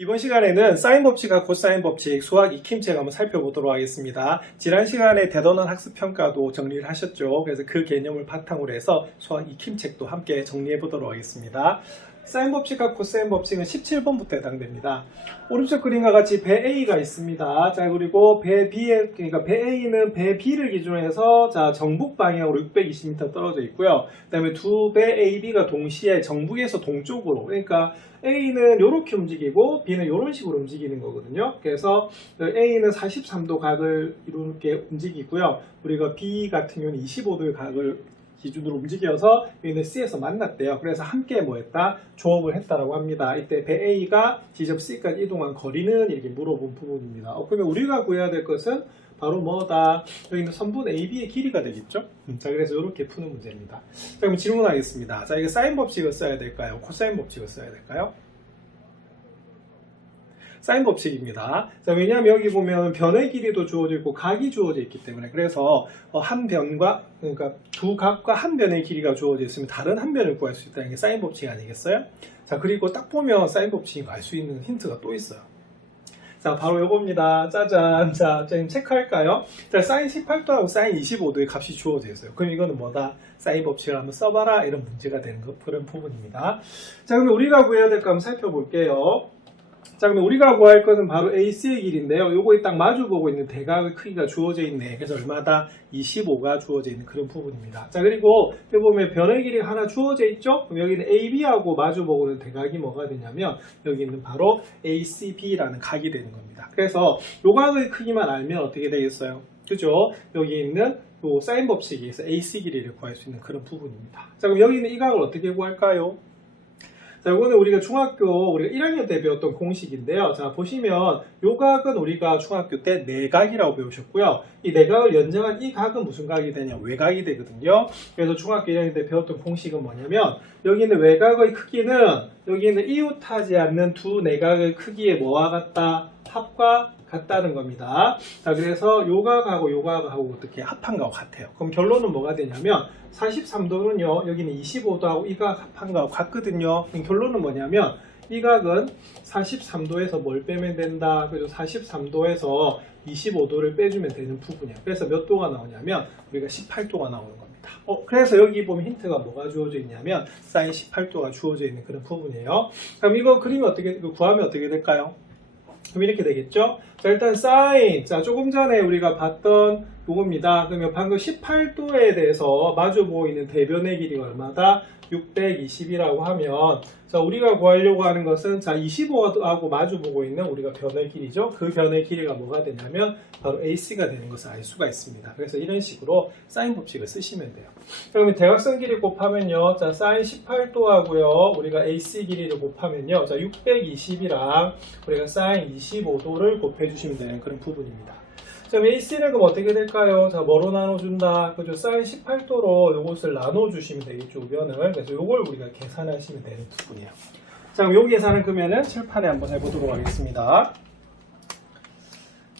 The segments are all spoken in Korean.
이번 시간에는 사인 법칙과 코사인 법칙, 수학 익힘책 한번 살펴보도록 하겠습니다. 지난 시간에 대단원 학습평가도 정리를 하셨죠. 그래서 그 개념을 바탕으로 해서 수학 익힘책도 함께 정리해 보도록 하겠습니다. 사인 법칙과 코사인 법칙은 17번부터 해당됩니다. 오른쪽 그림과 같이 배 A가 있습니다. 자, 그리고 배 B의, 그러니까 배 A는 배 B를 기준으로 해서 자, 정북 방향으로 620m 떨어져 있고요. 그 다음에 두 배 A, B가 동시에 정북에서 동쪽으로, 그러니까 A는 이렇게 움직이고 B는 이런 식으로 움직이는 거거든요. 그래서 A는 43도 각을 이렇게 움직이고요. 우리가 B 같은 경우는 25도의 각을 기준으로 움직여서 여기는 C에서 만났대요. 그래서 함께 뭐 했다? 조업을 했다라고 합니다. 이때 배 A가 지점 C까지 이동한 거리는 이렇게 물어본 부분입니다. 그러면 우리가 구해야 될 것은 바로 뭐다? 여기는 선분 AB의 길이가 되겠죠? 자, 그래서 이렇게 푸는 문제입니다. 자, 그럼 질문하겠습니다. 자, 이게 사인 법칙을 써야 될까요? 코사인 법칙을 써야 될까요? 사인 법칙입니다. 자, 왜냐하면 여기 보면 변의 길이도 주어져 있고 각이 주어져 있기 때문에 그래서 한 변과 그러니까 두 각과 한 변의 길이가 주어져 있으면 다른 한 변을 구할 수 있다는 게 사인 법칙 아니겠어요? 자, 그리고 딱 보면 사인 법칙인 거 알 수 있는 힌트가 또 있어요. 자, 바로 요겁니다. 짜잔. 자, 지금 체크할까요? 자, 사인 18도하고 사인 25도의 값이 주어져 있어요. 그럼 이거는 뭐다? 사인 법칙을 한번 써봐라. 이런 문제가 되는 그런 부분입니다. 자, 그럼 우리가 구해야 될 거 한번 살펴볼게요. 자, 그러면 우리가 구할 것은 바로 AC의 길인데요. 요거에 딱 마주보고 있는 대각의 크기가 주어져 있네. 그래서 얼마다? 25가 주어져 있는 그런 부분입니다. 자, 그리고 여기 보면 변의 길이가 하나 주어져 있죠? 그럼 여기는 AB하고 마주보고 있는 대각이 뭐가 되냐면 여기 있는 바로 ACB라는 각이 되는 겁니다. 그래서 요 각의 크기만 알면 어떻게 되겠어요? 그죠? 여기 있는 요 사인 법칙에서 AC 길이를 구할 수 있는 그런 부분입니다. 자, 그럼 여기 있는 이 각을 어떻게 구할까요? 자, 이거는 우리가 우리가 1학년 때 배웠던 공식인데요. 자, 보시면 요 각은 우리가 중학교 때 내각이라고 배우셨고요. 이 내각을 연장한 이 각은 무슨 각이 되냐? 외각이 되거든요. 그래서 중학교 1학년 때 배웠던 공식은 뭐냐면 여기 있는 외각의 크기는 여기 있는 이웃하지 않는 두 내각의 크기의 뭐와 같다? 합과 같다는 겁니다. 자, 그래서 요 각하고 요 각하고 어떻게 합한 것 같아요. 그럼 결론은 뭐가 되냐면 43도는요, 여기는 25도하고 이 각 합한 거하고 같거든요. 그럼 결론은 뭐냐면 이 각은 43도에서 뭘 빼면 된다? 그래서 43도에서 25도를 빼주면 되는 부분이야. 그래서 몇 도가 나오냐면 우리가 18도가 나오는 겁니다. 그래서 여기 보면 힌트가 뭐가 주어져 있냐면 사인 18도가 주어져 있는 그런 부분이에요. 그럼 이거 그림이 구하면 어떻게 될까요? 그럼 이렇게 되겠죠? 자, 일단 사인. 자, 조금 전에 우리가 봤던 요겁니다. 그러면 방금 18도에 대해서 마주보고 있는 대변의 길이가 얼마다? 620이라고 하면 자, 우리가 구하려고 하는 것은 자, 25하고 마주보고 있는 우리가 변의 길이죠. 그 변의 길이가 뭐가 되냐면 바로 AC가 되는 것을 알 수가 있습니다. 그래서 이런 식으로 사인 법칙을 쓰시면 돼요. 그러면 대각선 길이 곱하면요. 자, 사인 18도하고요. 우리가 AC 길이를 곱하면요. 자, 620이랑 우리가 사인 25도를 곱해주시면 되는 그런 부분입니다. 자, AC는 그럼 어떻게 될까요? 자, 뭐로 나눠준다? 그죠? 사인 18도로 이것을 나눠주시면 되겠죠, 우변을. 그래서 이걸 우리가 계산하시면 되는 부분이에요. 자, 그럼 요 계산은 그러면은 칠판에 한번 해보도록 하겠습니다.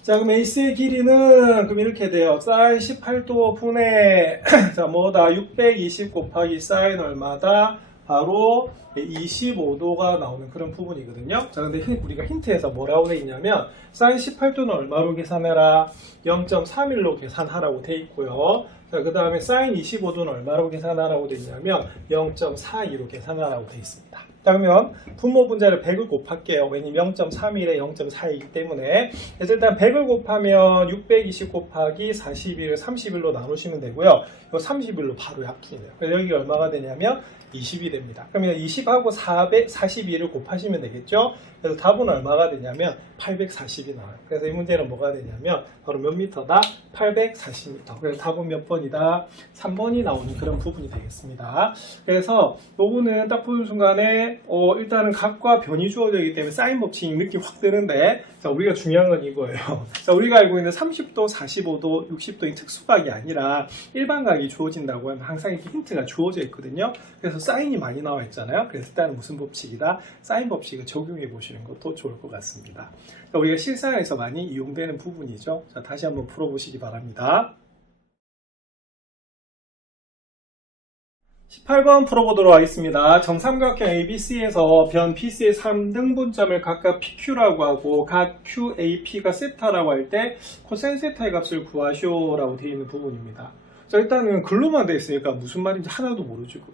자, 그럼 AC의 길이는 그럼 이렇게 돼요. 사인 18도 분의 자, 뭐다? 620 곱하기 사인 얼마다? 바로 25도가 나오는 그런 부분이거든요. 자, 근데 우리가 힌트에서 뭐라고 돼 있냐면 사인 18도는 얼마로 계산해라? 0.31로 계산하라고 돼 있고요. 자, 그 다음에 사인 25도는 얼마로 계산하라고 돼 있냐면 0.42로 계산하라고 돼 있습니다. 자, 그러면 분모 분자를 100을 곱할게요. 왜냐면 0.31에 0.4이기 때문에. 그래서 일단 100을 곱하면 620 곱하기 41을 31로 나누시면 되고요. 이 31로 바로 약분이에요. 그래서 여기가 얼마가 되냐면 20이 됩니다. 그러면 20하고 42를 곱하시면 되겠죠? 그래서 답은 얼마가 되냐면 840이 나와요. 그래서 이 문제는 뭐가 되냐면 바로 몇 미터다? 840m. 그래서 답은 몇 번이다? 3번이 나오는 그런 부분이 되겠습니다. 그래서 요거는 딱 보는 순간에 일단은 각과 변이 주어져 있기 때문에 사인 법칙 느낌 확 드는데 자, 우리가 중요한 건 이거예요. 자, 우리가 알고 있는 30도, 45도, 60도인 특수각이 아니라 일반각이 주어진다고 하면 항상 이렇게 힌트가 주어져 있거든요. 그래서 사인이 많이 나와 있잖아요. 그래서 일단은 무슨 법칙이다? 사인 법칙을 적용해 보시는 것도 좋을 것 같습니다. 자, 우리가 실생활에서 많이 이용되는 부분이죠. 자, 다시 한번 풀어보시기 바랍니다. 18번 풀어보도록 하겠습니다. 정삼각형 ABC에서 변 BC의 3등분점을 각각 PQ라고 하고 각 QAP가 세타라고 할 때 코사인 세타의 값을 구하시오라고 되어 있는 부분입니다. 자, 일단은 글로만 되어 있으니까 무슨 말인지 하나도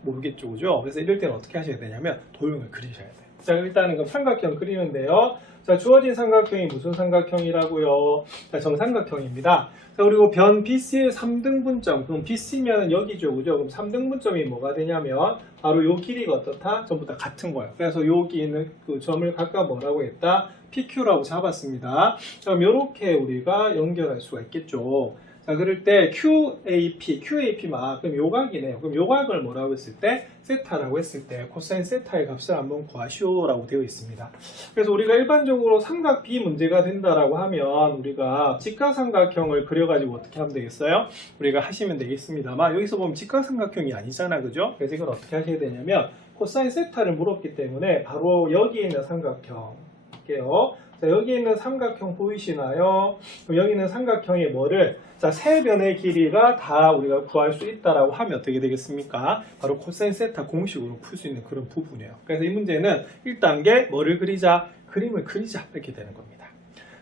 모르겠죠, 그죠? 그래서 이럴 때는 어떻게 하셔야 되냐면 도형을 그리셔야 돼요. 자, 일단은 그럼 삼각형 그리는데요. 자, 주어진 삼각형이 무슨 삼각형이라고요? 자, 정삼각형입니다. 자, 그리고 변 BC의 3등분점. 그럼 BC면 여기죠, 그죠? 그럼 3등분점이 뭐가 되냐면 바로 요 길이가 어떻다? 전부 다 같은 거예요. 그래서 여기는 그 점을 각각 뭐라고 했다? PQ라고 잡았습니다. 자, 그럼 이렇게 우리가 연결할 수가 있겠죠. 자, 그럴 때 QAP만 그럼 요각이네요. 그럼 요각을 뭐라고 했을 때 세타라고 했을 때 코사인 세타의 값을 한번 구하시오라고 되어 있습니다. 그래서 우리가 일반적으로 삼각 B 문제가 된다라고 하면 우리가 직각삼각형을 그려가지고 어떻게 하면 되겠어요? 우리가 하시면 되겠습니다만 여기서 보면 직각삼각형이 아니잖아, 그죠? 그래서 이건 어떻게 하셔야 되냐면 코사인 세타를 물었기 때문에 바로 여기 있는 삼각형 할게요. 자, 여기 있는 삼각형 보이시나요? 그럼 여기 있는 삼각형이 뭐를 자, 세 변의 길이가 다 우리가 구할 수 있다라고 하면 어떻게 되겠습니까? 바로 코사인 세타 공식으로 풀 수 있는 그런 부분이에요. 그래서 이 문제는 1단계 뭐를 그리자? 그림을 그리자 이렇게 되는 겁니다.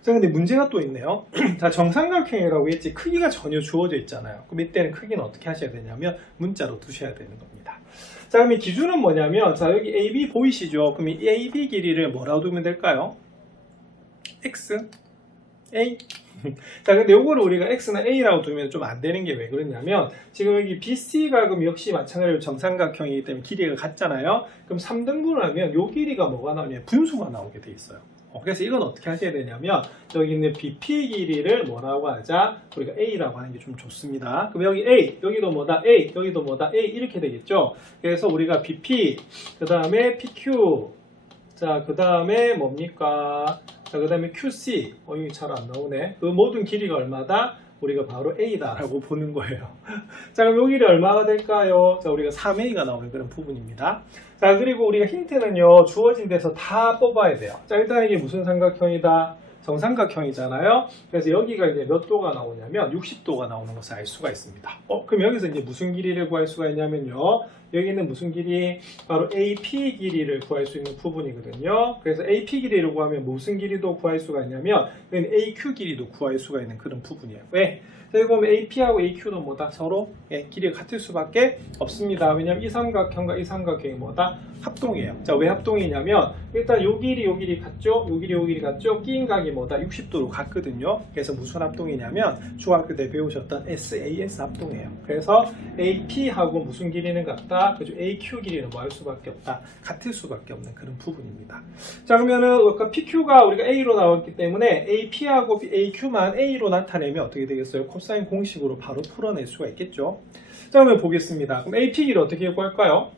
자, 근데 문제가 또 있네요. 자, 정삼각형이라고 했지 크기가 전혀 주어져 있잖아요. 그럼 이때는 크기는 어떻게 하셔야 되냐면 문자로 두셔야 되는 겁니다. 자, 그럼 이 기준은 뭐냐면 자, 여기 AB 보이시죠? 그럼 이 AB 길이를 뭐라고 두면 될까요? X, A. 자, 근데 요거를 우리가 X나 A라고 두면 좀 안 되는 게 왜 그러냐면 지금 여기 BC가 그럼 역시 마찬가지로 정삼각형이기 때문에 길이가 같잖아요. 그럼 3등분을 하면 요 길이가 뭐가 나오냐면 분수가 나오게 돼 있어요. 그래서 이건 어떻게 하셔야 되냐면 여기 있는 BP 길이를 뭐라고 하자? 우리가 A라고 하는 게 좀 좋습니다. 그럼 여기 A, 여기도 뭐다? A, 여기도 뭐다? A 이렇게 되겠죠. 그래서 우리가 BP, 그 다음에 PQ, 자, 그 다음에 뭡니까? 자, 그 다음에 QC. 여기 잘 안 나오네. 그 모든 길이가 얼마다? 우리가 바로 A다라고 보는 거예요. 자, 그럼 요 길이 얼마가 될까요? 자, 우리가 3A가 나오는 그런 부분입니다. 자, 그리고 우리가 힌트는요, 주어진 데서 다 뽑아야 돼요. 자, 일단 이게 무슨 삼각형이다? 정삼각형이잖아요. 그래서 여기가 이제 몇 도가 나오냐면 60도가 나오는 것을 알 수가 있습니다. 그럼 여기서 이제 무슨 길이를 구할 수가 있냐면요. 여기는 무슨 길이? 바로 AP 길이를 구할 수 있는 부분이거든요. 그래서 AP 길이를 구하면 무슨 길이도 구할 수가 있냐면 여기는 AQ 길이도 구할 수가 있는 그런 부분이에요. 왜? 여기 보면 AP하고 AQ도 뭐다? 서로 길이가 같을 수밖에 없습니다. 왜냐면 이 삼각형과 이 삼각형이 뭐다? 합동이에요. 자, 왜 합동이냐면 일단 요 길이 같죠? 요 길이 같죠? 끼인 각이 뭐다? 60도로 같거든요. 그래서 무슨 합동이냐면 중학교 때 배우셨던 SAS 합동이에요. 그래서 AP하고 무슨 길이는 같다? 그죠? AQ 길이는 뭐 할 수밖에 없다? 같을 수밖에 없는 그런 부분입니다. 자, 그러면은 PQ가 우리가 A로 나왔기 때문에 AP하고 AQ만 A로 나타내면 어떻게 되겠어요? 코사인 공식으로 바로 풀어낼 수가 있겠죠. 자, 그러면 보겠습니다. 그럼 AP 길이 어떻게 구할까요?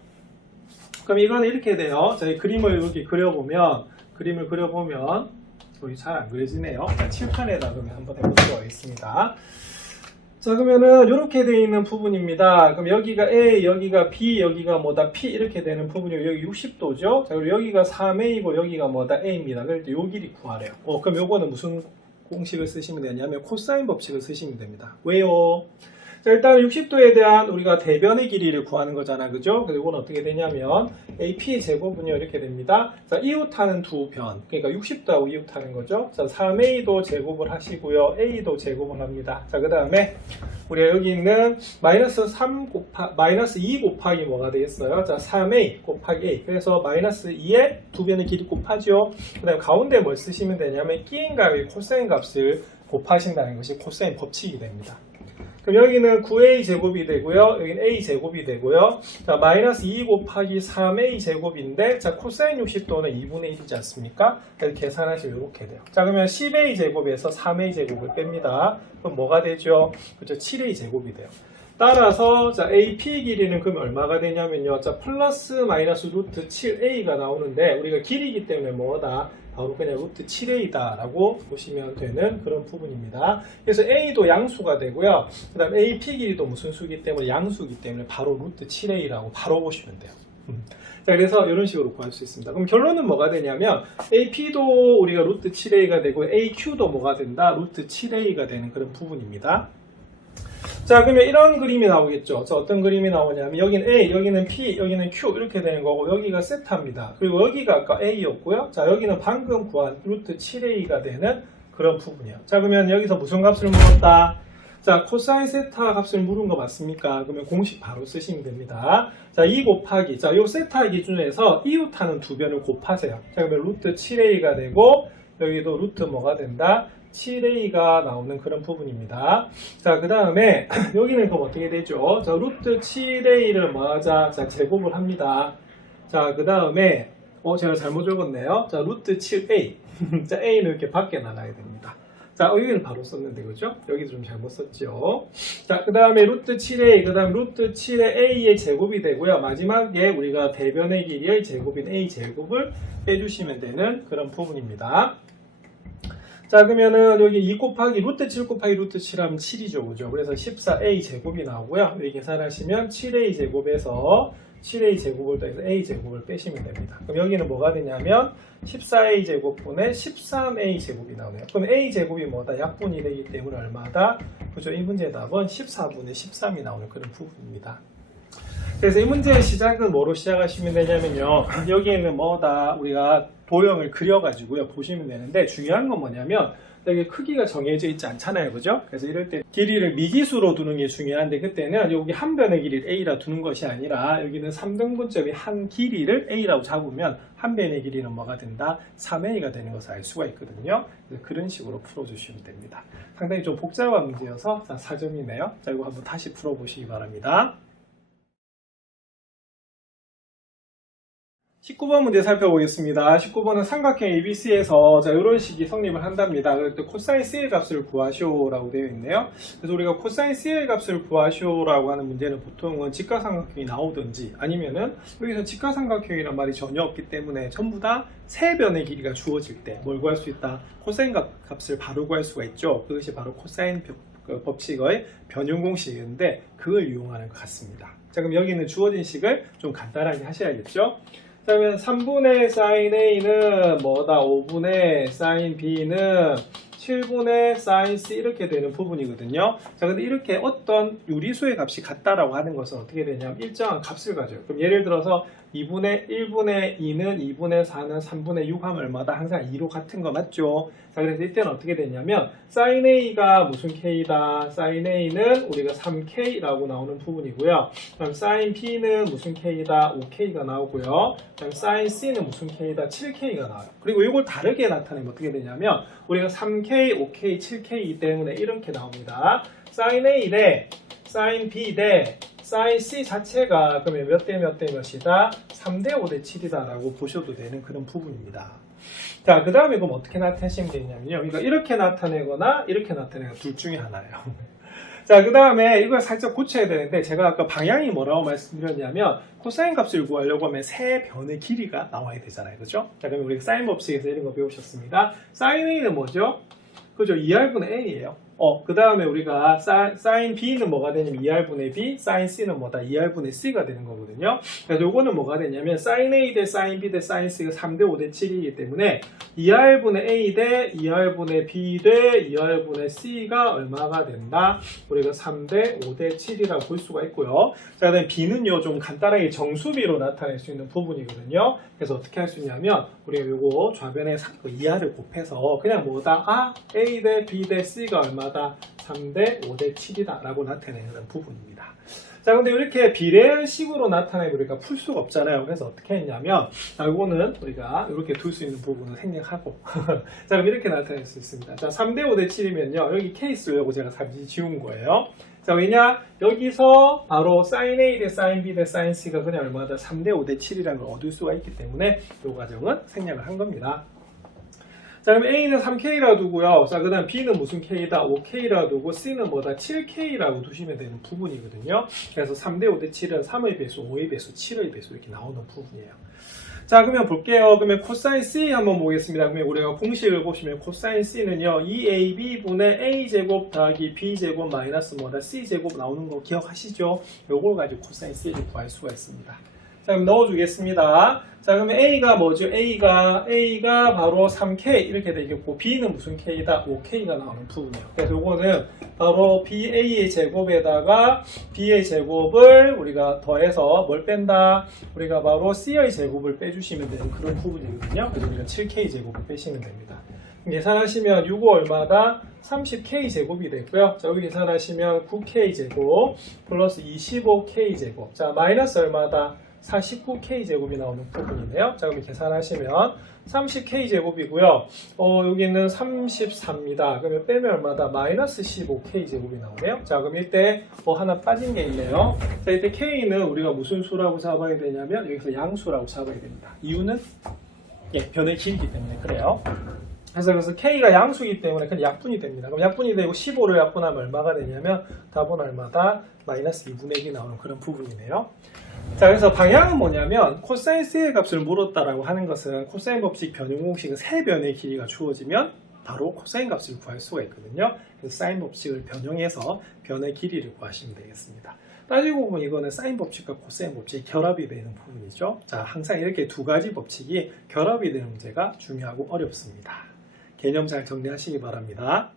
그럼 이거는 이렇게 돼요. 자, 이 그림을 여기 그려보면 여기 잘 안 그려지네요. 자, 칠판에다 그러면 한번 해보도록 하겠습니다. 자, 그러면은 이렇게 되어 있는 부분입니다. 그럼 여기가 A, 여기가 B, 여기가 뭐다? P 이렇게 되는 부분이고 여기 60도죠. 자, 그리고 여기가 3A고 여기가 뭐다? A입니다. 그럴 때 요 길이 구하래요. 그럼 요거는 무슨 공식을 쓰시면 되냐면 코사인 법칙을 쓰시면 됩니다. 왜요? 자, 일단 60도에 대한 우리가 대변의 길이를 구하는 거잖아, 그죠? 그래서 이건 어떻게 되냐면 AP 제곱은요 이렇게 됩니다. 자, 이웃하는 두 변, 그러니까 60도하고 이웃하는 거죠. 자, 3A도 제곱을 하시고요, A도 제곱을 합니다. 자, 그 다음에 우리가 여기 있는 마이너스 2 곱하기 뭐가 되겠어요? 자, 3A 곱하기 A. 그래서 마이너스 2에 두 변의 길이 곱하죠. 그 다음에 가운데 뭘 쓰시면 되냐면 끼인 값의 코사인 값을 곱하신다는 것이 코사인 법칙이 됩니다. 그럼 여기는 9A 제곱이 되고요. 여기는 A 제곱이 되고요. 자, 마이너스 2 곱하기 3A 제곱인데, 자, 코사인 60도는 2분의 1이지 않습니까? 그래서 계산하시면 이렇게 돼요. 자, 그러면 10A 제곱에서 3A 제곱을 뺍니다. 그럼 뭐가 되죠? 그렇죠. 7A 제곱이 돼요. 따라서, 자, AP 길이는 그럼 얼마가 되냐면요. 자, 플러스 마이너스 루트 7A가 나오는데, 우리가 길이기 때문에 뭐다? 바로 그냥 루트 7A다 라고 보시면 되는 그런 부분입니다. 그래서 A도 양수가 되고요. 그 다음 AP 길이도 무슨 수기 때문에 양수기 때문에 바로 루트 7A라고 바로 보시면 돼요. 자, 그래서 이런 식으로 구할 수 있습니다. 그럼 결론은 뭐가 되냐면 AP도 우리가 루트 7A가 되고 AQ도 뭐가 된다? 루트 7A가 되는 그런 부분입니다. 자, 그러면 이런 그림이 나오겠죠. 자, 어떤 그림이 나오냐면 여기는 A, 여기는 P, 여기는 Q 이렇게 되는 거고 여기가 세타입니다. 그리고 여기가 아까 A였고요. 자, 여기는 방금 구한 루트 7A가 되는 그런 부분이에요. 자, 그러면 여기서 무슨 값을 물었다? 자, 코사인 세타 값을 물은 거 맞습니까? 그러면 공식 바로 쓰시면 됩니다. 자, 2 곱하기, 자, 요 세타 기준에서 이웃하는 두 변을 곱하세요. 자, 그러면 루트 7A가 되고 여기도 루트 뭐가 된다? 7A가 나오는 그런 부분입니다. 자, 그 다음에 여기는 그럼 어떻게 되죠? 자, 루트 7A를 뭐 하자? 자, 제곱을 합니다. 자, 그 다음에 제가 잘못 적었네요. 자, 루트 7A. 자, A는 이렇게 밖에 나가야 됩니다. 자, 여기는 바로 썼는데, 그죠? 여기도 좀 잘못 썼죠. 자, 그 다음에 루트 7A, 그 다음 루트 7의 A의 제곱이 되고요. 마지막에 우리가 대변의 길이의 제곱인 A 제곱을 빼주시면 되는 그런 부분입니다. 자, 그러면은 여기 2 곱하기 루트 7 곱하기 루트 7 하면 7이죠. 그죠? 그래서 14A 제곱이 나오고요. 여기 계산하시면 7A 제곱에서 7A 제곱을 더해서 A 제곱을 빼시면 됩니다. 그럼 여기는 뭐가 되냐면 14A 제곱분의 13A 제곱이 나오네요. 그럼 A 제곱이 뭐다? 약분이 되기 때문에 얼마다? 그죠? 이 문제 답은 14분의 13이 나오는 그런 부분입니다. 그래서 이 문제의 시작은 뭐로 시작하시면 되냐면요. 여기에는 뭐다? 우리가 도형을 그려가지고요. 보시면 되는데 중요한 건 뭐냐면 여기 크기가 정해져 있지 않잖아요. 그죠? 그래서 이럴 때 길이를 미지수로 두는 게 중요한데 그때는 여기 한 변의 길이를 A라 두는 것이 아니라 여기는 3등분점이 한 길이를 A라고 잡으면 한 변의 길이는 뭐가 된다? 3A가 되는 것을 알 수가 있거든요. 그래서 그런 식으로 풀어주시면 됩니다. 상당히 좀 복잡한 문제여서 자, 4점이네요. 자, 이거 한번 다시 풀어보시기 바랍니다. 19번 문제 살펴보겠습니다. 19번은 삼각형 ABC에서 자, 이런 식이 성립을 한답니다. 그럴 때 코사인 C의 값을 구하시오라고 되어 있네요. 그래서 우리가 코사인 C의 값을 구하시오라고 하는 문제는 보통은 직각삼각형이 나오든지 아니면은 여기서 직각삼각형이란 말이 전혀 없기 때문에 전부 다 세 변의 길이가 주어질 때 뭘 구할 수 있다? 코사인 값을 바로 구할 수가 있죠. 그것이 바로 코사인 법칙의 변형 공식인데 그걸 이용하는 것 같습니다. 자, 그럼 여기 있는 주어진 식을 좀 간단하게 하셔야겠죠. 자, 그러면 3분의 sin A는 뭐다? 5분의 sin B는 7분의 sin C 이렇게 되는 부분이거든요. 자, 근데 이렇게 어떤 유리수의 값이 같다라고 하는 것은 어떻게 되냐면 일정한 값을 가져요. 그럼 예를 들어서 2분의 1분의 2는 2분의 4는 3분의 6 하면 얼마다? 항상 2로 같은 거 맞죠? 자, 그래서 이때는 어떻게 되냐면 sin A가 무슨 K다? sin A는 우리가 3K라고 나오는 부분이고요. 그럼 sin B는 무슨 K다? 5K가 나오고요. 그럼 sin C는 무슨 K다? 7K가 나와요. 그리고 이걸 다르게 나타내면 어떻게 되냐면 우리가 3K, 5K, 7K이기 때문에 이렇게 나옵니다. sin A 대 sin B 대 sin C 자체가 그러면 몇 대 몇 대 몇이다? 3대 5대 7이다 라고 보셔도 되는 그런 부분입니다. 자, 그 다음에 그럼 어떻게 나타내시면 되냐면요. 그러니까 이렇게 나타내거나 이렇게 나타내거나 둘 중에 하나예요. 자, 그 다음에 이걸 살짝 고쳐야 되는데 제가 아까 방향이 뭐라고 말씀드렸냐면 코사인 값을 구하려고 하면 세 변의 길이가 나와야 되잖아요. 그죠? 자, 그러면 우리가 사인 법칙에서 이런 거 배우셨습니다. 사인 A는 뭐죠? 그죠? 2R분의 A예요. 그 다음에 우리가 sin B는 뭐가 되냐면 2R분의 B, sin C는 뭐다? 2R분의 C가 되는 거거든요. 그래서 요거는 뭐가 되냐면 sin A 대 sin B 대 sin C가 3대 5대 7이기 때문에 2R분의 A 대 2R분의 B 대 2R분의 C가 얼마가 된다? 우리가 3대 5대 7이라고 볼 수가 있고요. 자, 그다음에 B는요, 좀 간단하게 정수비로 나타낼 수 있는 부분이거든요. 그래서 어떻게 할 수 있냐면 우리가 요거 좌변에 2R을 곱해서 그냥 뭐다? A 대 B 대 C가 얼마다? 3대 5대 7이다 라고 나타내는 부분입니다. 자, 근데 이렇게 비례식으로 나타내면 우리가 풀 수가 없잖아요. 그래서 어떻게 했냐면 이거는 우리가 이렇게 둘 수 있는 부분을 생략하고 자, 그럼 이렇게 나타낼 수 있습니다. 자, 3대 5대 7이면요 여기 케이스려고 제가 잠시 지운 거예요. 자, 왜냐? 여기서 바로 sin A 대 sin B 대 sin C가 그냥 얼마다? 3대 5대 7이라는 걸 얻을 수가 있기 때문에 이 과정은 생략을 한 겁니다. 자, 그럼 A는 3K라 두고요. 자, 그 다음 B는 무슨 K다? 5K라 두고 C는 뭐다? 7K라고 두시면 되는 부분이거든요. 그래서 3대 5대 7은 3의 배수, 5의 배수, 7의 배수 이렇게 나오는 부분이에요. 자, 그러면 볼게요. 그러면 코사인 C 한번 보겠습니다. 그러면 우리가 공식을 보시면 코사인 C는요, 2AB분의 A제곱 더하기 B제곱 마이너스 뭐다? C제곱 나오는 거 기억하시죠? 요걸 가지고 코사인 C를 구할 수가 있습니다. 자, 그럼 넣어주겠습니다. 자, 그러면 A가 뭐죠? A가 바로 3K 이렇게 되겠고, B는 무슨 K다? 5K가 나오는 부분이에요. 그래서 요거는 바로 BA의 제곱에다가 B의 제곱을 우리가 더해서 뭘 뺀다? 우리가 바로 C의 제곱을 빼주시면 되는 그런 부분이거든요. 그래서 우리가 7K 제곱을 빼시면 됩니다. 계산하시면 6호 얼마다? 30K 제곱이 되고요. 자, 여기 계산하시면 9K 제곱 플러스 25K 제곱. 자, 마이너스 얼마다? 49K 제곱이 나오는 부분이네요. 자, 그럼 계산하시면 30K 제곱이고요. 여기는 34입니다. 그러면 빼면 얼마다? 마이너스 15K 제곱이 나오네요. 자, 그럼 이때 하나 빠진 게 있네요. 자, 이때 K는 우리가 무슨 수라고 잡아야 되냐면 여기서 양수라고 잡아야 됩니다. 이유는 변의 길이기 때문에 그래요. 그래서 K가 양수이기 때문에 그냥 약분이 됩니다. 그럼 약분이 되고 15를 약분하면 얼마가 되냐면 답은 얼마다? 마이너스 2분의 1이 나오는 그런 부분이네요. 자, 그래서 방향은 뭐냐면 코사인 C의 값을 물었다라고 하는 것은 코사인 법칙 변형 공식은 세 변의 길이가 주어지면 바로 코사인 값을 구할 수가 있거든요. 그래서 사인 법칙을 변형해서 변의 길이를 구하시면 되겠습니다. 따지고 보면 이거는 사인 법칙과 코사인 법칙이 결합이 되는 부분이죠. 자, 항상 이렇게 두 가지 법칙이 결합이 되는 문제가 중요하고 어렵습니다. 개념 잘 정리하시기 바랍니다.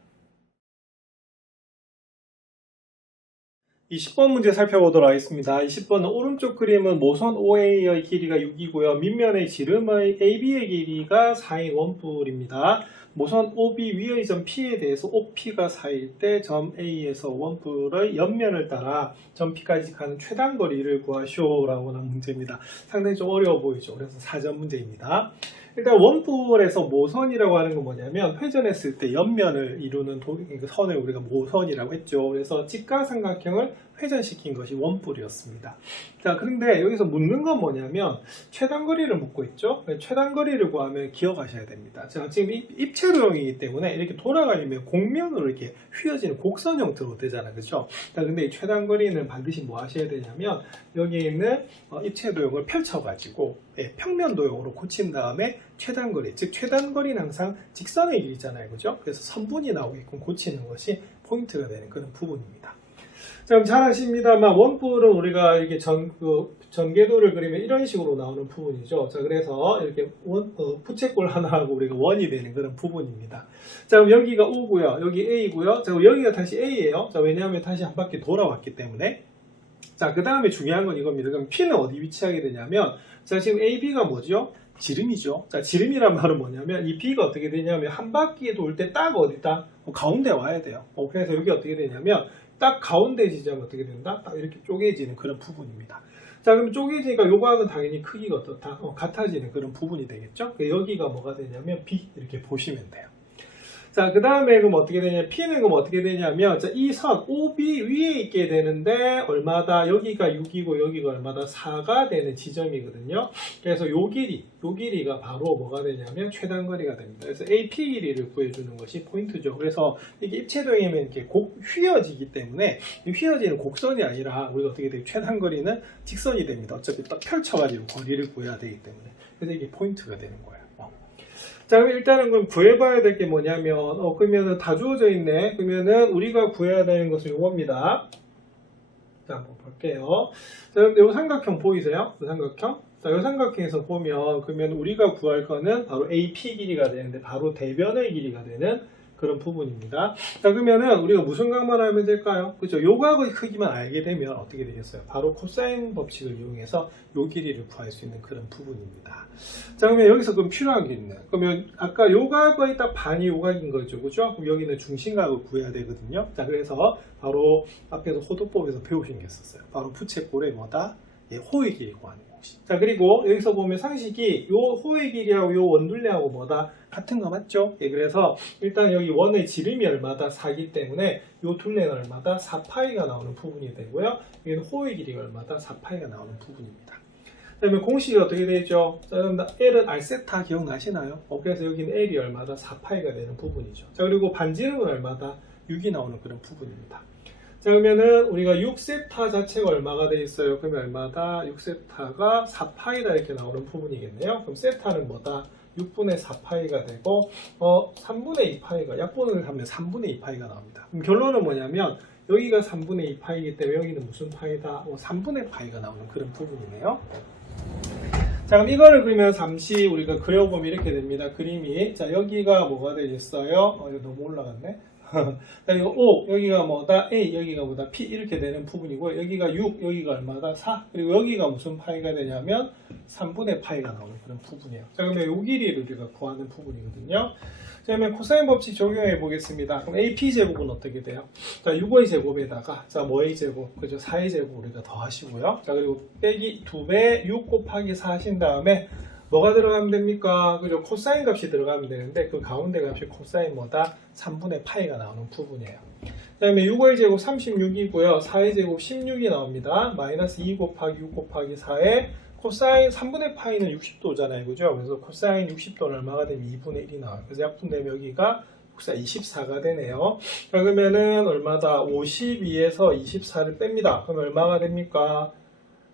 20번 문제 살펴보도록 하겠습니다. 20번은 오른쪽 그림은 모선 OA의 길이가 6이고요. 밑면의 지름의 AB의 길이가 4인 원뿔입니다. 모선 OB 위의 점 P에 대해서 OP가 4일 때 점 A에서 원뿔의 옆면을 따라 점 P까지 가는 최단 거리를 구하시오라고 하는 문제입니다. 상당히 좀 어려워 보이죠. 그래서 4점 문제입니다. 일단 원뿔에서 모선이라고 하는 건 뭐냐면 회전했을 때 옆면을 이루는 선을 우리가 모선이라고 했죠. 그래서 직각삼각형을 회전시킨 것이 원뿔이었습니다. 자, 그런데 여기서 묻는 건 뭐냐면 최단거리를 묻고 있죠. 최단거리를 구하면 기억하셔야 됩니다. 자, 지금 입체 도형이기 때문에 이렇게 돌아가려면 곡면으로 이렇게 휘어지는 곡선 형태로 되잖아요. 그렇죠? 자, 근데 이 최단거리는 반드시 뭐 하셔야 되냐면 여기 있는 입체 도형을 펼쳐가지고 평면 도형으로 고친 다음에 최단거리, 즉 최단거리는 항상 직선의 길이잖아요. 그죠? 그래서 선분이 나오게끔 고치는 것이 포인트가 되는 그런 부분입니다. 자, 그럼 잘 아십니다만 원뿔은 우리가 이렇게 전개도를 그리면 이런 식으로 나오는 부분이죠. 자, 그래서 이렇게 부채꼴 하나하고 우리가 원이 되는 그런 부분입니다. 자, 그럼 여기가 O고요. 여기 A고요. 자, 그럼 여기가 다시 A예요. 자, 왜냐하면 다시 한 바퀴 돌아왔기 때문에. 자, 그 다음에 중요한 건 이겁니다. 그럼 P는 어디 위치하게 되냐면, 자, 지금 AB가 뭐죠? 지름이죠. 자, 지름이란 말은 뭐냐면 이 B가 어떻게 되냐면 한 바퀴 돌 때 딱 어디다? 가운데 와야 돼요. 그래서 여기 어떻게 되냐면 딱 가운데 지점이 어떻게 된다? 딱 이렇게 쪼개지는 그런 부분입니다. 자, 그럼 쪼개지니까 요 각은 당연히 크기가 어떻다? 같아지는 그런 부분이 되겠죠? 여기가 뭐가 되냐면 B 이렇게 보시면 돼요. 자, 그 다음에 그럼 어떻게 되냐? P는 그럼 어떻게 되냐면, 자, 이 선 OB 위에 있게 되는데, 얼마다? 여기가 6이고, 여기가 얼마다? 4가 되는 지점이거든요. 그래서 요 길이가 바로 뭐가 되냐면, 최단거리가 됩니다. 그래서 AP 길이를 구해주는 것이 포인트죠. 그래서 이게 입체도형이면 이렇게 휘어지기 때문에, 이 휘어지는 곡선이 아니라, 우리가 어떻게 돼요? 최단거리는 직선이 됩니다. 어차피 딱 펼쳐가지고 거리를 구해야 되기 때문에. 그래서 이게 포인트가 되는 거예요. 자, 그럼 일단은 그럼 구해봐야 될 게 뭐냐면, 그러면은 다 주어져 있네. 그러면은 우리가 구해야 되는 것은 요겁니다. 자, 한번 볼게요. 자, 그럼 요 삼각형 보이세요? 요 삼각형? 자, 요 삼각형에서 보면, 그러면 우리가 구할 거는 바로 AP 길이가 되는데, 바로 대변의 길이가 되는 그런 부분입니다. 자, 그러면은 우리가 무슨 각만 알면 될까요? 그죠? 요 각의 크기만 알게 되면 어떻게 되겠어요? 바로 코사인 법칙을 이용해서 요 길이를 구할 수 있는 그런 부분입니다. 자, 그러면 여기서 그럼 필요한 게 있네. 그러면 아까 요 각의 딱 반이 요 각인 거죠. 그죠? 그럼 여기는 중심각을 구해야 되거든요. 자, 그래서 바로 앞에서 호도법에서 배우신 게 있었어요. 바로 부채꼴의 뭐다? 호의 길이 구하는 공식. 자, 그리고 여기서 보면 상식이 요 호의 길이하고 요 원둘레하고 뭐다? 같은 거 맞죠? 그래서 일단 여기 원의 지름이 얼마다? 4기 때문에 요 둘레는 얼마다? 4파이가 나오는 부분이 되고요. 여기는 호의 길이가 얼마다? 4파이가 나오는 부분입니다. 그 다음에 공식이 어떻게 되죠? 자, 그럼 L은 R세타 기억나시나요? 그래서 여기는 L이 얼마다? 4파이가 되는 부분이죠. 자, 그리고 반지름은 얼마다? 6이 나오는 그런 부분입니다. 자, 그러면은 우리가 6세타 자체가 얼마가 돼 있어요? 그러면 얼마다? 6세타가 4파이다 이렇게 나오는 부분이겠네요. 그럼 세타는 뭐다? 6분의 4파이가 되고 3분의 2파이가 약분을 하면 3분의 2파이가 나옵니다. 그럼 결론은 뭐냐면 여기가 3분의 2 파이기 때문에 여기는 무슨 파이다? 3분의 파이가 나오는 그런 부분이네요. 자, 그럼 이거를 그리면 잠시 우리가 그려보면 이렇게 됩니다. 그림이. 자, 여기가 뭐가 되겠어요? 이거 너무 올라갔네. 자, 이거 5, 여기가 뭐다? A, 여기가 뭐다? P 이렇게 되는 부분이고, 여기가 6, 여기가 얼마다? 4. 그리고 여기가 무슨 파이가 되냐면 3분의 파이가 나오는 그런 부분이에요. 자, 그러면 요 길이를 우리가 구하는 부분이거든요. 자, 그러면 코사인 법칙 적용해 보겠습니다. 그럼 AP 제곱은 어떻게 돼요? 자, 6의 제곱에다가, 자, 뭐의 제곱? 그죠? 4의 제곱 우리가 더 하시고요. 자, 그리고 빼기 2배 6 곱하기 4 하신 다음에 뭐가 들어가면 됩니까? 그죠? 코사인 값이 들어가면 되는데 그 가운데 값이 코사인 뭐다? 3분의 파이가 나오는 부분이에요. 그 다음에 6의 제곱 36이고요. 4의 제곱 16이 나옵니다. 마이너스 2 곱하기 6 곱하기 4에 코사인 3분의 파이는 60도잖아요. 그죠? 그래서 코사인 60도는 얼마가 되면 2분의 1이 나와요. 그래서 약분되면 여기가 코사인 24가 되네요. 자, 그러면은 얼마다? 52에서 24를 뺍니다. 그럼 얼마가 됩니까?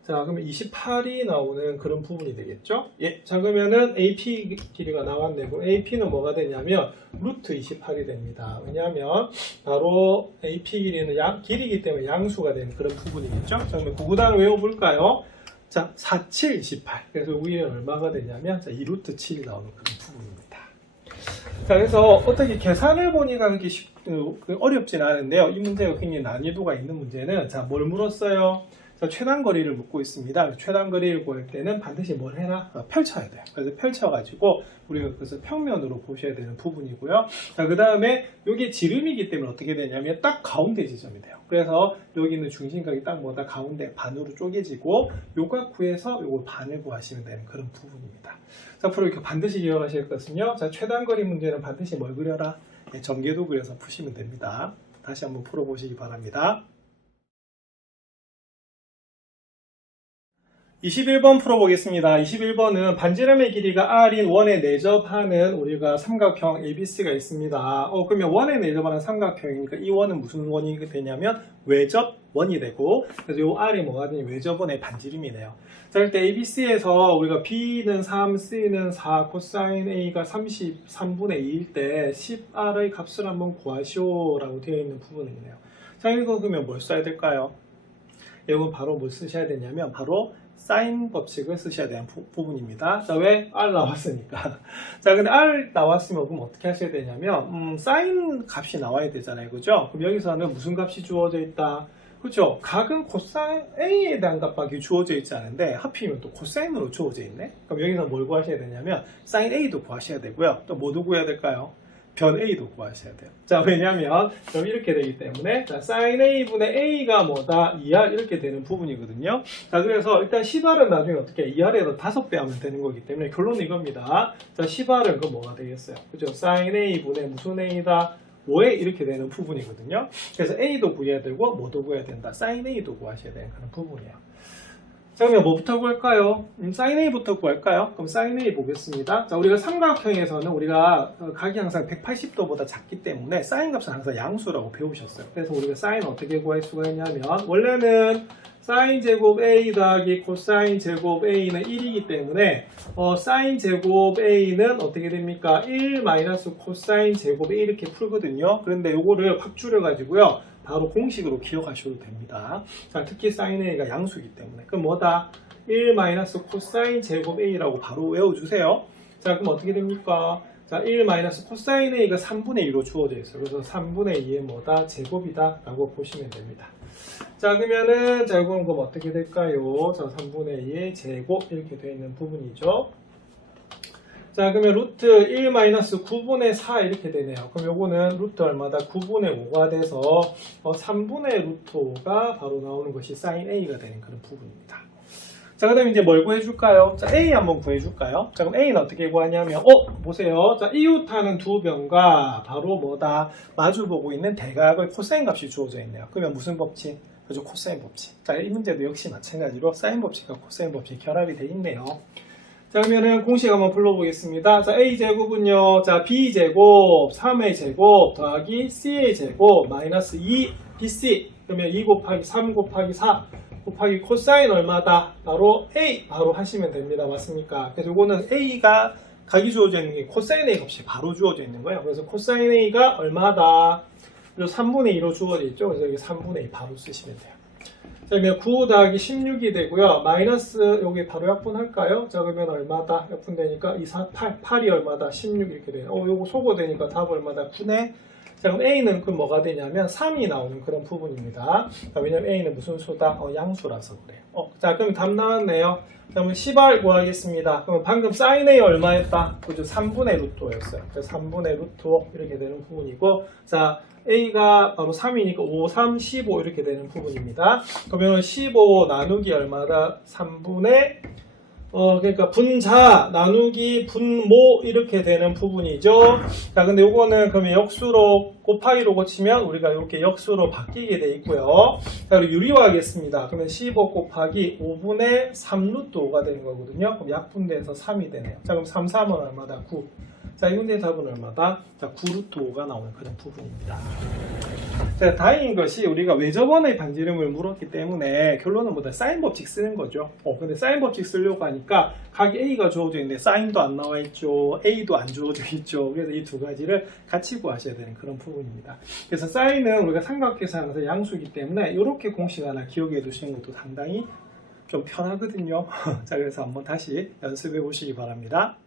자, 그러면 28이 나오는 그런 부분이 되겠죠? 예. 자, 그러면은 AP 길이가 나왔네. 그럼 AP는 뭐가 되냐면 루트 28이 됩니다. 왜냐하면 바로 AP 길이는 길이기 때문에 양수가 되는 그런 부분이겠죠? 자, 그러면 구구단 외워볼까요? 자, 4, 7, 28. 그래서 여기는 얼마가 되냐면, 자, 2루트 7이 나오는 그런 부분입니다. 자, 그래서 어떻게 계산을 보니까 그렇게 어렵진 않은데요. 이 문제가 굉장히 난이도가 있는 문제는, 자, 뭘 물었어요? 자, 최단거리를 묻고 있습니다. 최단거리를 구할 때는 반드시 뭘 해라? 펼쳐야 돼요. 그래서 펼쳐가지고 우리가 그것을 평면으로 보셔야 되는 부분이고요. 자, 그 다음에 여기 지름이기 때문에 어떻게 되냐면 딱 가운데 지점이 돼요. 그래서 여기는 중심각이 딱 뭐다? 가운데 반으로 쪼개지고 요각 구해서 요걸 반을 구하시면 되는 그런 부분입니다. 자, 앞으로 이렇게 반드시 기억하실 것은요. 자, 최단거리 문제는 반드시 뭘 그려라? 네, 전개도 그려서 푸시면 됩니다. 다시 한번 풀어보시기 바랍니다. 21번 풀어보겠습니다. 21번은 반지름의 길이가 r인 원에 내접하는 우리가 삼각형 ABC가 있습니다. 그러면 원에 내접하는 삼각형이니까 이 원은 무슨 원이 되냐면 외접 원이 되고, 그래서 이 r이 뭐가 되냐면 외접원의 반지름이네요. 자, 일단 ABC에서 우리가 B는 3, C는 4, 코사인 A가 33분의 2일 때 10r의 값을 한번 구하시오라고 되어 있는 부분이네요. 자, 이거 그러면 뭘 써야 될까요? 이건 바로 뭘 쓰셔야 되냐면 바로 사인 법칙을 쓰셔야 되는 부분입니다. 자, 왜? R 나왔으니까. 자, 근데 R 나왔으면 그럼 어떻게 하셔야 되냐면 사인 값이 나와야 되잖아요. 그죠? 그럼 여기서는 무슨 값이 주어져 있다? 그렇죠? 각은 코사인 A에 대한 값밖에 주어져 있지 않은데 하필이면 또 코사인으로 주어져 있네? 그럼 여기서 뭘 구하셔야 되냐면 사인 A도 구하셔야 되고요. 또 뭐도 구해야 될까요? 변 A도 구하셔야 돼요. 자, 왜냐면 여기 이렇게 되기 때문에 자, sin A분의 A가 뭐다? 2R 이렇게 되는 부분이거든요. 자, 그래서 일단 10R은 나중에 어떻게 2R에서 5배 하면 되는 거기 때문에 결론은 이겁니다. 자, 10R은 그 뭐가 되겠어요? 그죠? sin A분의 무슨 A다? 5에 이렇게 되는 부분이거든요. 그래서 A도 구해야 되고 뭐도 구해야 된다? sin A도 구하셔야 되는 그런 부분이에요. 자, 그러면 뭐부터 구할까요? sin A부터 구할까요? 그럼 sin A 보겠습니다. 자, 우리가 삼각형에서는 우리가 각이 항상 180도보다 작기 때문에 sin 값은 항상 양수라고 배우셨어요. 그래서 우리가 sin 어떻게 구할 수가 있냐면 원래는 sin 제곱 A 더하기 코사인 제곱 A는 1이기 때문에 sin 제곱 A는 어떻게 됩니까? 1 마이너스 코사인 제곱 A 이렇게 풀거든요. 그런데 요거를 확 줄여가지고요. 바로 공식으로 기억하셔도 됩니다. 자, 특히 sin A가 양수이기 때문에. 그럼 뭐다? 1 마이너스 코사인 제곱 A라고 바로 외워주세요. 자, 그럼 어떻게 됩니까? 자, 1 마이너스 코사인 A가 3분의 2로 주어져 있어요. 그래서 3분의 2의 뭐다? 제곱이다. 라고 보시면 됩니다. 자, 그러면은, 자, 이건 그럼 어떻게 될까요? 자, 3분의 2의 제곱 이렇게 되어 있는 부분이죠. 자, 그러면 루트 1-9분의 4 이렇게 되네요. 그럼 요거는 루트 얼마다? 9분의 5가 돼서 3분의 루트 5가 바로 나오는 것이 sin A가 되는 그런 부분입니다. 자, 그 다음에 이제 뭘 구해줄까요? 자, A 한번 구해줄까요? 자, 그럼 A는 어떻게 구하냐면, 보세요. 자, 이웃하는 두 변과 바로 뭐다? 마주보고 있는 대각의 코사인 값이 주어져 있네요. 그러면 무슨 법칙? 그죠? 코사인 법칙. 자, 이 문제도 역시 마찬가지로 사인 법칙과 코사인 법칙 결합이 되어 있네요. 자, 그러면은 공식 한번 불러보겠습니다. 자, A제곱은요, 자, B제곱, 3의 제곱, 더하기 C의 제곱, 마이너스 2BC. 그러면 2 곱하기 3 곱하기 4 곱하기 코사인 얼마다? 바로 A, 바로 하시면 됩니다. 맞습니까? 그래서 이거는 A가 각이 주어져 있는 게 코사인 A 값이 바로 주어져 있는 거예요. 그래서 코사인 A가 얼마다? 요 3분의 2로 주어져 있죠. 그래서 여기 3분의 2 바로 쓰시면 돼요. 자, 그러면 9 더하기 16이 되고요. 마이너스 여기 바로 약분할까요? 자, 그러면 얼마다? 약분되니까 2, 4, 8. 8이 얼마다? 16 이렇게 돼요. 요거 소거되니까 답 얼마다? 9네. 자, 그럼 A는 그럼 뭐가 되냐면 3이 나오는 그런 부분입니다. 자, 왜냐면 A는 무슨 수다? 양수라서 그래요. 자, 그럼 답 나왔네요. 자, 그러면 10R 구하겠습니다. 그럼 방금 sin A 얼마였다? 그죠? 3분의 루트 5였어요. 그래서 3분의 루트 5 이렇게 되는 부분이고, 자, A가 바로 3이니까 5, 3, 15 이렇게 되는 부분입니다. 그러면 15 나누기 얼마다? 3분의 그러니까 분자 나누기 분모 이렇게 되는 부분이죠. 자, 근데 요거는 그러면 역수로 곱하기로 고치면 우리가 이렇게 역수로 바뀌게 돼 있고요. 자, 그리고 유리화하겠습니다. 그러면 15 곱하기 5분의 3루트 5가 되는 거거든요. 그럼 약분돼서 3이 되네요. 자, 그럼 3, 3은 얼마다? 9. 자, 이 문제의 답은 얼마다? 자, 9루트 5가 나오는 그런 부분입니다. 자, 다행인 것이 우리가 왜 저번에 반지름을 물었기 때문에 결론은 뭐다? 사인 법칙 쓰는 거죠. 근데 사인 법칙 쓰려고 하니까 각이 A가 주어져 있는데 사인도 안 나와 있죠. A도 안 주어져 있죠. 그래서 이 두 가지를 같이 구하셔야 되는 그런 부분입니다. 그래서 사인은 우리가 삼각계산에서 양수이기 때문에 이렇게 공식 하나 기억해 두시는 것도 상당히 좀 편하거든요. 자, 그래서 한번 다시 연습해 보시기 바랍니다.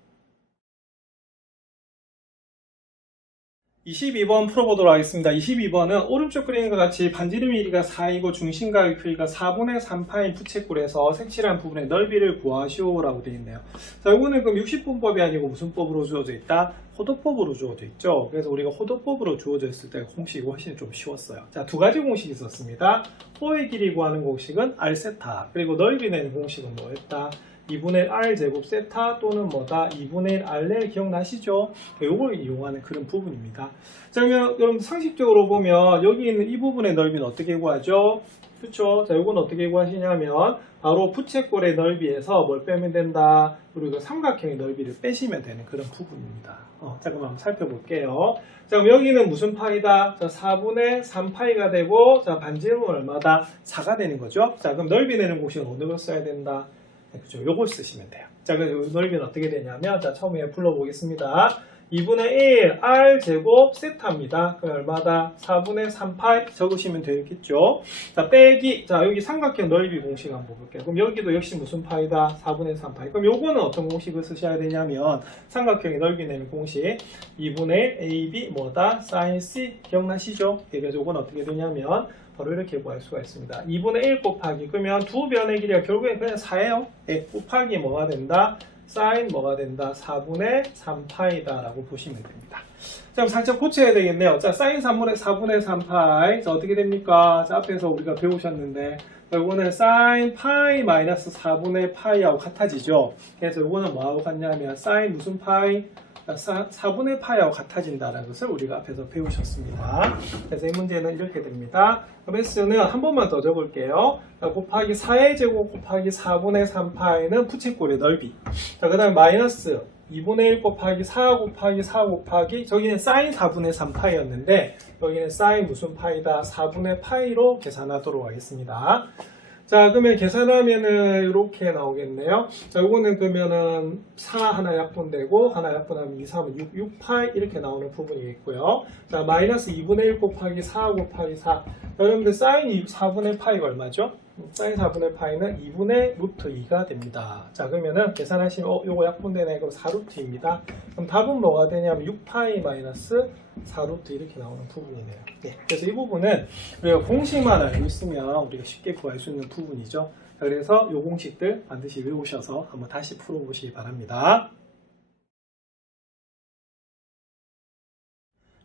22번 풀어보도록 하겠습니다. 22번은 오른쪽 그림과 같이 반지름의 길이가 4이고 중심각의 크기가 4분의 3파인 부채꼴에서 색칠한 부분의 넓이를 구하시오라고 되어 있네요. 자, 이거는 그럼 60분법이 아니고 무슨 법으로 주어져 있다? 호도법으로 주어져 있죠. 그래서 우리가 호도법으로 주어져 있을 때 공식이 훨씬 좀 쉬웠어요. 자, 두 가지 공식이 있었습니다. 호의 길이 구하는 공식은 R세타, 그리고 넓이 내는 공식은 뭐였다? 2분의 R 제곱 세타 또는 뭐다? 2분의 1 R레 기억나시죠? 이걸 이용하는 그런 부분입니다. 자, 그러면 여러분 상식적으로 보면 여기 있는 이 부분의 넓이는 어떻게 구하죠? 그렇죠? 자, 이건 어떻게 구하시냐면 바로 부채꼴의 넓이에서 뭘 빼면 된다? 그리고 삼각형의 넓이를 빼시면 되는 그런 부분입니다. 자, 그럼 한번 살펴볼게요. 자, 그럼 여기는 무슨 파이다? 자, 4분의 3파이가 되고, 자, 반지름은 얼마다? 4가 되는 거죠? 자, 그럼 넓이 내는 공식은 어느 걸 써야 된다? 그죠? 요걸 쓰시면 돼요. 자, 그래서 넓이는 어떻게 되냐면, 자, 처음에 불러보겠습니다. 2분의 1 R 제곱 세타입니다. 그럼 얼마다? 4분의 3파이 적으시면 되겠죠? 자, 빼기. 자, 여기 삼각형 넓이 공식 한번 볼게요. 그럼 여기도 역시 무슨 파이다? 4분의 3파이. 그럼 요거는 어떤 공식을 쓰셔야 되냐면, 삼각형의 넓이 내는 공식. 2분의 AB 뭐다? sin C. 기억나시죠? 그래서 요건 어떻게 되냐면, 바로 이렇게 구할 수가 있습니다. 2분의 1 곱하기, 그러면 두 변의 길이가 결국엔 그냥 4예요. 네, 곱하기 뭐가 된다? 사인 뭐가 된다? 4분의 3파이다 라고 보시면 됩니다. 자, 그럼 살짝 고쳐야 되겠네요. 자, 사인 4분의 3파이. 자, 어떻게 됩니까? 자, 앞에서 우리가 배우셨는데, 이거는 사인 파이 마이너스 4분의 파이하고 같아지죠. 그래서 이거는 뭐하고 같냐면, 사인 무슨 파이? 4분의 파이하고 같아진다는 것을 우리가 앞에서 배우셨습니다. 그래서 이 문제는 이렇게 됩니다. 그럼 S는 한 번만 더 적을게요. 자, 곱하기 4의 제곱 곱하기 4분의 3파이는 부채꼴의 넓이. 자, 그 다음에 마이너스 2분의 1 곱하기 4 곱하기 4 곱하기, 저기는 사인 4분의 3파이였는데 여기는 사인 무슨 파이다? 4분의 파이로 계산하도록 하겠습니다. 자, 그러면 계산하면은 이렇게 나오겠네요. 자, 요거는 그러면은 4 하나 약분되고 하나 약분하면 2, 3은 6파이 이렇게 나오는 부분이겠고요. 자, 마이너스 2분의 1 곱하기 4 곱하기 4. 자, 여러분들 사인 4분의 파이가 얼마죠? 사인 4분의 파이는 2분의 루트 2가 됩니다. 자, 그러면은 계산하시면 요거 약분되네. 그럼 4루트입니다. 그럼 답은 뭐가 되냐면 6파이 마이너스 4루트 이렇게 나오는 부분이네요. 네, 그래서 이 부분은 우리가 공식만 알고 있으면 우리가 쉽게 구할 수 있는 부분이죠. 자, 그래서 이 공식들 반드시 외우셔서 한번 다시 풀어보시기 바랍니다.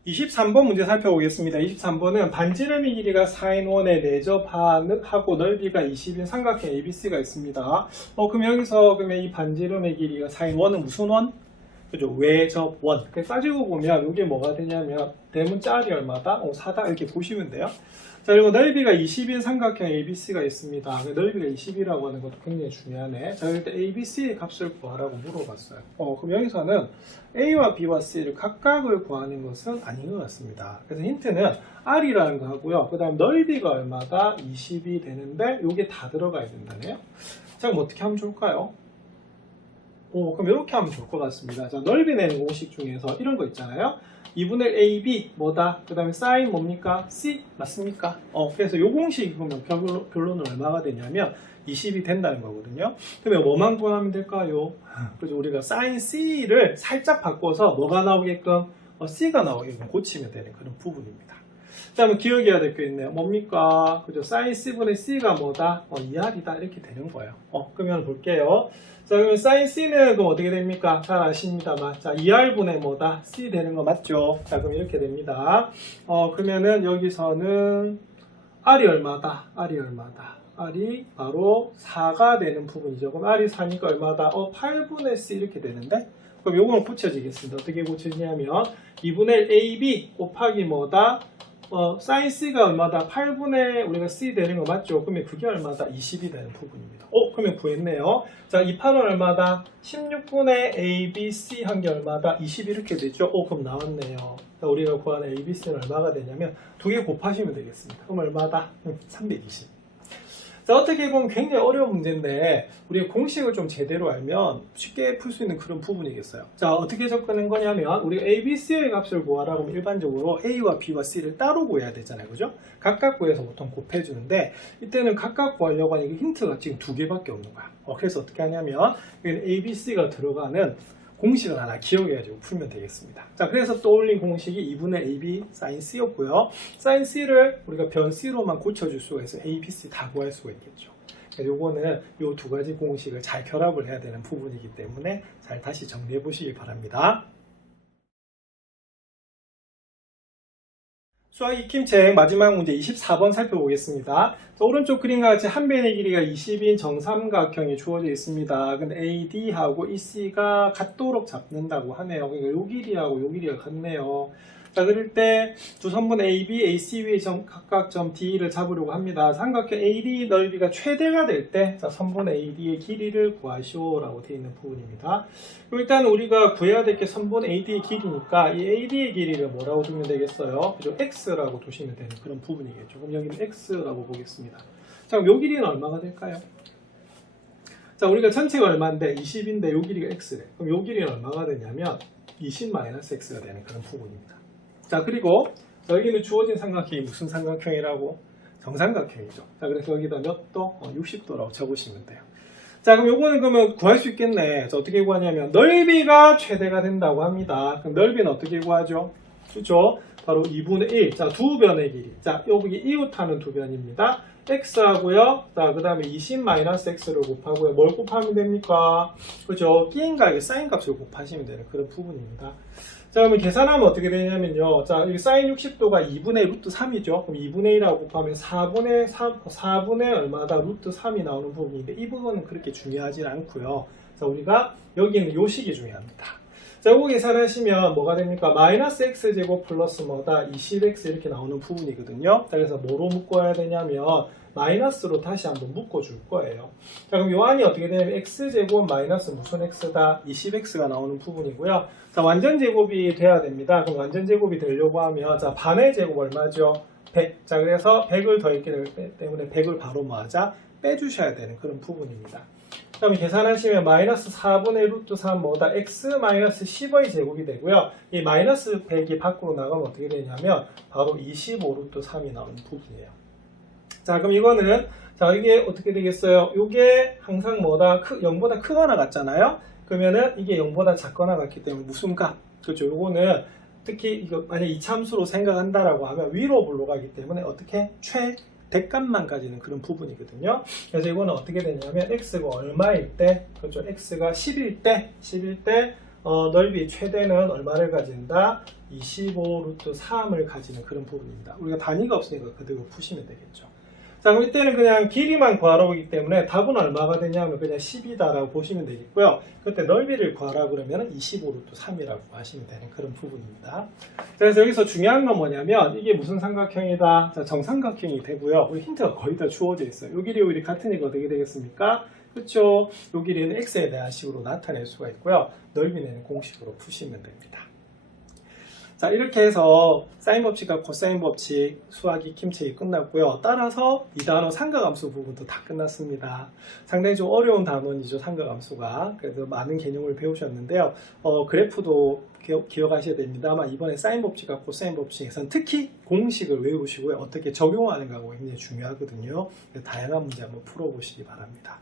23번 문제 살펴보겠습니다. 23번은 반지름의 길이가 4인 원에 내접하고 넓이가 20인 삼각형 ABC가 있습니다. 그럼 여기서 그러면 이 반지름의 길이가 4인 원은 무슨 원? 그죠? 외접원. 따지고 보면 이게 뭐가 되냐면 대문짜리 얼마다? 4다 이렇게 보시면 돼요. 자, 그리고 넓이가 20인 삼각형 ABC가 있습니다. 넓이가 20이라고 하는 것도 굉장히 중요하네. 자, 일단 ABC의 값을 구하라고 물어봤어요. 그럼 여기서는 A와 B와 C를 각각을 구하는 것은 아닌 것 같습니다. 그래서 힌트는 R이라는 거 하고요. 그 다음 넓이가 얼마다? 20이 되는데 이게 다 들어가야 된다네요. 자, 그럼 어떻게 하면 좋을까요? 그럼 이렇게 하면 좋을 것 같습니다. 자, 넓이 내는 공식 중에서 이런 거 있잖아요. 2분의 AB 뭐다? 그 다음에 사인 뭡니까? C 맞습니까? 그래서 요 공식이 보면 결론은 얼마가 되냐면 20이 된다는 거거든요. 그러면 뭐만 구하면 될까요? 그래서 우리가 사인 C를 살짝 바꿔서 뭐가 나오게끔 C가 나오게끔 고치면 되는 그런 부분입니다. 자, 한번 기억해야 될 게 있네요. 뭡니까? 그죠? 사인 C분의 C가 뭐다? 2R이다. 이렇게 되는 거예요. 그러면 볼게요. 자, 그러면 사인 C는 그럼 어떻게 됩니까? 잘 아십니다만. 자, 2R분의 뭐다? C 되는 거 맞죠? 자, 그럼 이렇게 됩니다. 그러면은 여기서는 R이 얼마다? R이 얼마다? R이 바로 4가 되는 부분이죠. 그럼 R이 4니까 얼마다? 8분의 C 이렇게 되는데? 그럼 요거는 고쳐지겠습니다. 어떻게 고쳐지냐면 2분의 AB 곱하기 뭐다? 사인 C가 얼마다? 8분의 우리가 C 되는 거 맞죠? 그러면 그게 얼마다? 20이 되는 부분입니다. 그러면 구했네요. 자, 이 판은 얼마다? 16분의 ABC 한 게 얼마다? 20 이렇게 되죠? 그럼 나왔네요. 자, 우리가 구하는 ABC는 얼마가 되냐면 두 개 곱하시면 되겠습니다. 그럼 얼마다? 320. 자, 어떻게 보면 굉장히 어려운 문제인데 우리가 공식을 좀 제대로 알면 쉽게 풀 수 있는 그런 부분이겠어요. 자, 어떻게 접근한 거냐면 우리가 A, B, C의 값을 구하라고 하면 일반적으로 A와 B와 C를 따로 구해야 되잖아요. 그죠? 각각 구해서 보통 곱해주는데 이때는 각각 구하려고 하니까 힌트가 지금 두 개밖에 없는 거야. 그래서 어떻게 하냐면 A, B, C가 들어가는 공식을 하나 기억해가지고 풀면 되겠습니다. 자, 그래서 떠올린 공식이 2분의 AB sin C였고요. sin C를 우리가 변 C로만 고쳐줄 수가 있어요. A, B, C 다 구할 수가 있겠죠. 요거는 요 두 가지 공식을 잘 결합을 해야 되는 부분이기 때문에 잘 다시 정리해 보시기 바랍니다. 수학 익힘책 마지막 문제 24번 살펴보겠습니다. 자, 오른쪽 그림과 같이 한 변의 길이가 20인 정삼각형이 주어져 있습니다. 근데 AD하고 EC가 같도록 잡는다고 하네요. 그러니까 요 길이하고 요 길이가 같네요. 자, 그럴 때 두 선분 AB, AC 위에 각각 점 D를 잡으려고 합니다. 삼각형 AD 넓이가 최대가 될 때 선분 AD의 길이를 구하시오라고 되어 있는 부분입니다. 일단 우리가 구해야 될 게 선분 AD의 길이니까 이 AD의 길이를 뭐라고 두면 되겠어요? 그죠? X라고 두시면 되는 그런 부분이겠죠. 그럼 여기는 X라고 보겠습니다. 자, 그럼 요 길이는 얼마가 될까요? 자, 우리가 전체가 얼마인데 20인데 요 길이가 X래. 그럼 요 길이는 얼마가 되냐면 20-X가 되는 그런 부분입니다. 자, 그리고 여기는 주어진 삼각형이 무슨 삼각형이라고? 정삼각형이죠. 자, 그래서 여기다 몇 도? 60도라고 적으시면 돼요. 자, 그럼 요거는 그러면 구할 수 있겠네. 자, 어떻게 구하냐면 넓이가 최대가 된다고 합니다. 그럼 넓이는 어떻게 구하죠? 그죠? 바로 2분의 1. 자, 두 변의 길이. 자, 여기 이웃하는 두 변입니다. x하고요. 자, 그 다음에 20-x를 곱하고요. 뭘 곱하면 됩니까? 그죠? 끼인가 사인 값을 곱하시면 되는 그런 부분입니다. 자, 그러면 계산하면 어떻게 되냐면요. 자, 여기 사인 60도가 2분의 루트 3이죠. 그럼 2분의 1하고 곱하면 4분의 얼마다? 루트 3이 나오는 부분인데 이 부분은 그렇게 중요하지 않고요. 자, 우리가 여기는 요 식이 중요합니다. 자, 요거 계산하시면 뭐가 됩니까? 마이너스 x제곱 플러스 뭐다? 20x 이렇게 나오는 부분이거든요. 자, 그래서 뭐로 묶어야 되냐면 마이너스로 다시 한번 묶어줄 거예요. 자, 그럼 요 안이 어떻게 되냐면 x제곱 마이너스 무슨 x다? 20x가 나오는 부분이고요. 자, 완전 제곱이 돼야 됩니다. 그럼 완전 제곱이 되려고 하면 자, 반의 제곱 얼마죠? 100. 자, 그래서 100을 더했기 때문에 100을 바로 뭐하자? 빼주셔야 되는 그런 부분입니다. 그럼 계산하시면 마이너스 4분의 루트 3 뭐다? x 마이너스 10의 제곱이 되고요. 이 마이너스 100이 밖으로 나가면 어떻게 되냐면 바로 25 루트 3이 나오는 부분이에요. 자, 그럼 이거는 자, 이게 어떻게 되겠어요? 이게 항상 뭐다? 0보다 크거나 같잖아요? 그러면은 이게 0보다 작거나 같기 때문에 무슨 값? 그렇죠? 요거는 특히 이거 만약 이참수로 생각한다라고 하면 위로 올라가기 때문에 어떻게? 대값만 가지는 그런 부분이거든요. 그래서 이거는 어떻게 되냐면 x가 얼마일 때, 그렇죠? x가 10일 때 넓이 최대는 얼마를 가진다? 25 루트 3을 가지는 그런 부분입니다. 우리가 단위가 없으니까 그대로 푸시면 되겠죠. 자, 그럼 이때는 그냥 길이만 구하라고 하기 때문에 답은 얼마가 되냐면 그냥 10이다라고 보시면 되겠고요. 그때 넓이를 구하라 그러면 25 루트 3이라고 하시면 되는 그런 부분입니다. 그래서 여기서 중요한 건 뭐냐면 이게 무슨 삼각형이다? 자, 정삼각형이 되고요. 우리 힌트가 거의 다 주어져 있어요. 요 길이 요 길이 같으니까 어떻게 되겠습니까? 그렇죠? 요 길이는 x에 대한 식으로 나타낼 수가 있고요. 넓이는 공식으로 푸시면 됩니다. 자, 이렇게 해서 사인 법칙과 코사인 법칙 수학 익힘책이 끝났고요. 따라서 이 단어 삼각함수 부분도 다 끝났습니다. 상당히 좀 어려운 단원이죠, 삼각함수가. 그래서 많은 개념을 배우셨는데요. 그래프도 기억하셔야 됩니다. 아마 이번에 사인 법칙과 코사인 법칙에서는 특히 공식을 외우시고요. 어떻게 적용하는가가 굉장히 중요하거든요. 다양한 문제 한번 풀어보시기 바랍니다.